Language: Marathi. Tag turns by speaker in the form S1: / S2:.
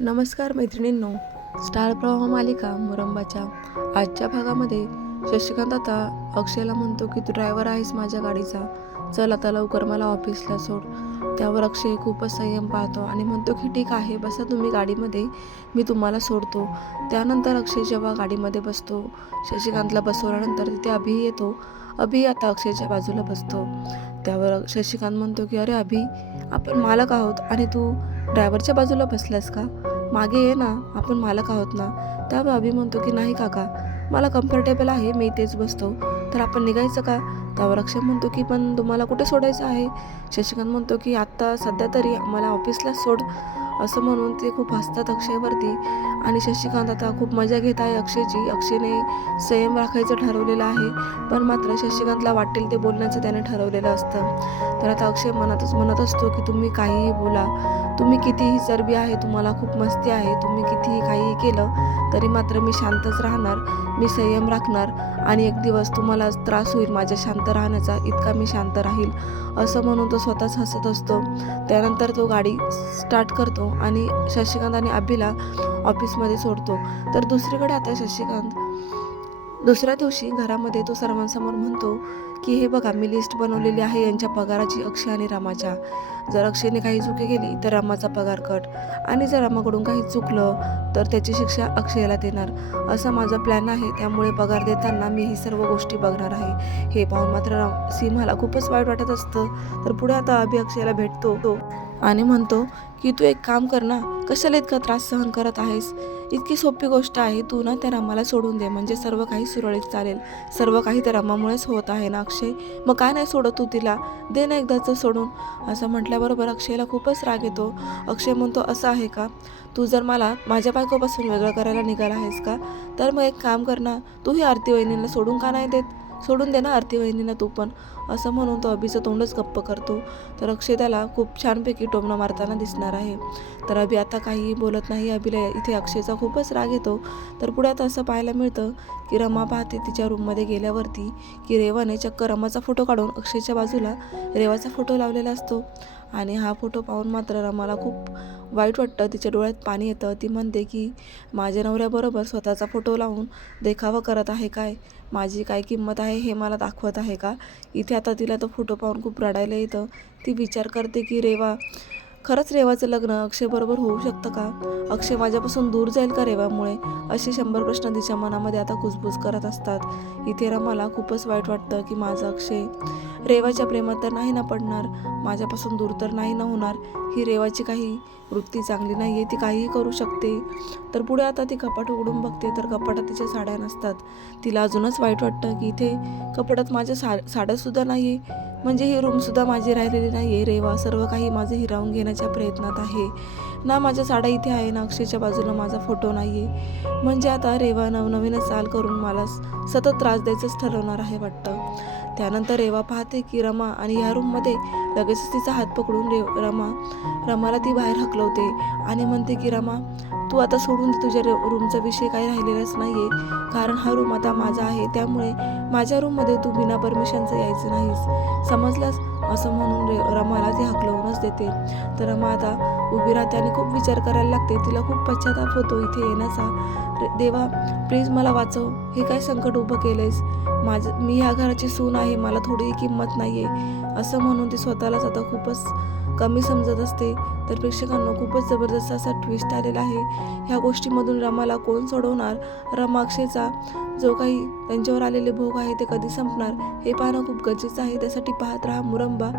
S1: नमस्कार मैत्रिणींनो स्टार प्रवाह मालिका मुरंबाच्या आजच्या भागामध्ये शशिकांत आता अक्षयला म्हणतो की तू ड्रायव्हर आहेस माझ्या गाडीचा. चल आता लवकर मला ऑफिसला सोड त्यावर अक्षय खूपच संयम पाळतो आणि म्हणतो की ठीक आहे बसा तुम्ही गाडीमध्ये मी तुम्हाला सोडतो त्यानंतर अक्षय जेव्हा गाडीमध्ये बसतो शशिकांतला बसवल्यानंतर तिथे अभि येतो. अभि आता अक्षयच्या बाजूला बसतो. त्यावर शशिकांत म्हणतो की अरे अभि आपण मालक आहोत आणि तू ड्रायव्हरच्या बाजूला बसलास का? मागे ये ना आपण मालक आहोत ना. त्यावर अभि म्हणतो की नाही काका मला कम्फर्टेबल आहे मी इथेच बसतो. तर आपण निघायचं का? त्यावर अक्षय म्हणतो की पण तुम्हाला कुठे सोडायचं आहे? शशिकांत म्हणतो की आत्ता सध्या तरी मला ऑफिसला सोड. असं म्हणून ते खूप हसतात अक्षयवरती. आणि शशिकांत आता खूप मजा घेत आहे अक्षयची. अक्षयने संयम राखायचं ठरवलेलं आहे. पण मात्र शशिकांतला वाटेल ते बोलण्याचं त्याने ठरवलेलं असतं. तर आता अक्षय मनातच म्हणत असतो की तुम्ही काहीही बोला. तुम्ही कितीही चरबी आहे तुम्हाला खूप मस्ती आहे. तुम्ही कितीही काहीही केलं तरी मात्र मी शांतच राहणार. मी संयम राखणार. आणि एक दिवस तुम्हाला त्रास होईल माझ्या शांत राहण्याचा. इतका मी शांत राहील. असं म्हणून तो स्वतःच हसत असतो. त्यानंतर तो गाडी स्टार्ट करतो. आणि शशिकांत आणि अभिला ऑफिसमध्ये सोडतो. तर दुसरीकडे आता शशिकांत दुसऱ्या दिवशी घरामध्ये तो सर्वांसमोर म्हणतो की हे बघा मी लिस्ट बनवलेली आहे यांच्या पगाराची अक्षय आणि रामाच्या. जर अक्षयने काही चुकी केली तर रामाचा पगार कट. आणि जर रामाकडून काही चुकलं तर त्याची शिक्षा अक्षयला देणार. असा माझा प्लॅन आहे. त्यामुळे पगार देताना मी ही सर्व गोष्टी बघणार आहे. हे पाहून मात्र राम सिंहाला खूपच वाईट वाटत असतं. तर पुढे आता अभि अक्षयला भेटतो. तो आणि म्हणतो की तू एक काम कर ना कशाला इतका त्रास सहन करत आहेस? इतकी सोपी गोष्ट आहे तू ना त्या रामाला सोडून दे. म्हणजे सर्व काही सुरळीत चालेल. सर्व काही त्या रामामुळेच होत आहे ना अक्षय? मग काय नाही सोडत तू तिला? दे ना एकदाचं सोडून. असं म्हटल्याबरोबर अक्षयला खूपच राग येतो. अक्षय म्हणतो असं आहे का? तू जर मला माझ्या बायकोपासून वेगळं करायला निघाला आहेस का? तर मग एक काम कर ना तू ही आरती वहिनीला सोडून का नाही देत? सोडून दे ना आरती वहिनीला तू पण. असं म्हणून तो अभिचं तोंडच गप्प करतो. तर अक्षय त्याला खूप छानपैकी टोमणा मारताना दिसणार आहे. तर अभि आता काहीही बोलत नाही. अभिला इथे अक्षयचा खूपच राग येतो. तर पुढे आता असं पाहायला मिळतं की रमा पाहते तिच्या रूममध्ये गेल्यावरती की रेवाने चक्क रमाचा फोटो काढून अक्षयच्या बाजूला रेवाचा फोटो लावलेला असतो. आणि हा फोटो पाहून मात्र रमाला खूप वाईट वाटतं. तिच्या डोळ्यात पाणी येतं. ती म्हणते की माझ्या नवऱ्याबरोबर स्वतःचा फोटो लावून देखावा करत आहे काय? माझी काय किंमत आहे हे मला दाखवत आहे का? इथे आता तिला तो फोटो पाहून खूप रडायला येतं. ती विचार करते की रेवा खरंच रेवाचं लग्न अक्षयबरोबर होऊ शकतं का? अक्षय माझ्यापासून दूर जाईल का रेवामुळे? असे शंभर प्रश्न तिच्या मनामध्ये आता कुजबूज करत असतात. इथे रमाला खूपच वाईट वाटतं की माझा अक्षय रेवाच्या प्रेमात तर नाही ना पडणार. माझ्यापासून दूर तर नाही ना होणार. ही रेवाची काही वृत्ती चांगली नाही आहे ती काहीही करू शकते. तर पुढे आता ती कपाट उघडून बघते. तर कपाटात तिच्या साड्या नसतात. तिला अजूनच वाईट वाटतं की इथे कपाटात माझ्या सा साड्यासुद्धा नाही आहे म्हणजे ही रूमसुद्धा माझी राहिलेली नाही आहे रेवा सर्व काही माझं हिरावून घेण्याच्या प्रयत्नात आहे. ना माझ्या साड्या इथे आहे ना अक्षयच्या बाजूला माझा फोटो नाही आहे म्हणजे आता रेवा नवनवीनच चाल करून मला सतत त्रास द्यायचंच ठरवणार आहे वाटतं. त्यानंतर रेवा पाहते की रमा आणि ह्या रूममध्ये लगेचच तिचा हात पकडून रे रमा रमाला ती बाहेर हकलवते आणि म्हणते की रमा तू आता सोडून दे तुझ्या रूमचा विषय काही राहिलेलाच नाही आहे कारण हा रूम आता माझा आहे. त्यामुळे माझ्या रूममध्ये तू बिना परमिशनचं यायचं नाहीस. समजलास? असं म्हणून रे रमाला ती हकलवूनच देते. तर रमा आता उभी राहते आणि खूप विचार करायला लागते. तिला खूप पश्चाताप होतो इथे येण्याचा. देवा प्लीज मला वाचव. हे काय संकट उभं केलंयस? माझं मी ह्या घराची सून आहे. मला थोडीही किंमत नाही आहे असं म्हणून ती स्वतःलाच आता खूपच कमी समजत असते. तर प्रेक्षकांना खूपच जबरदस्त असा ट्विस्ट आलेला आहे. ह्या गोष्टीमधून रमाला कोण सोडवणार? रमाक्षेचा जो काही त्यांच्यावर आलेले भोग आहे ते कधी संपणार हे पाहणं खूप गरजेचं आहे. त्यासाठी पाहत राहा मुरंबा.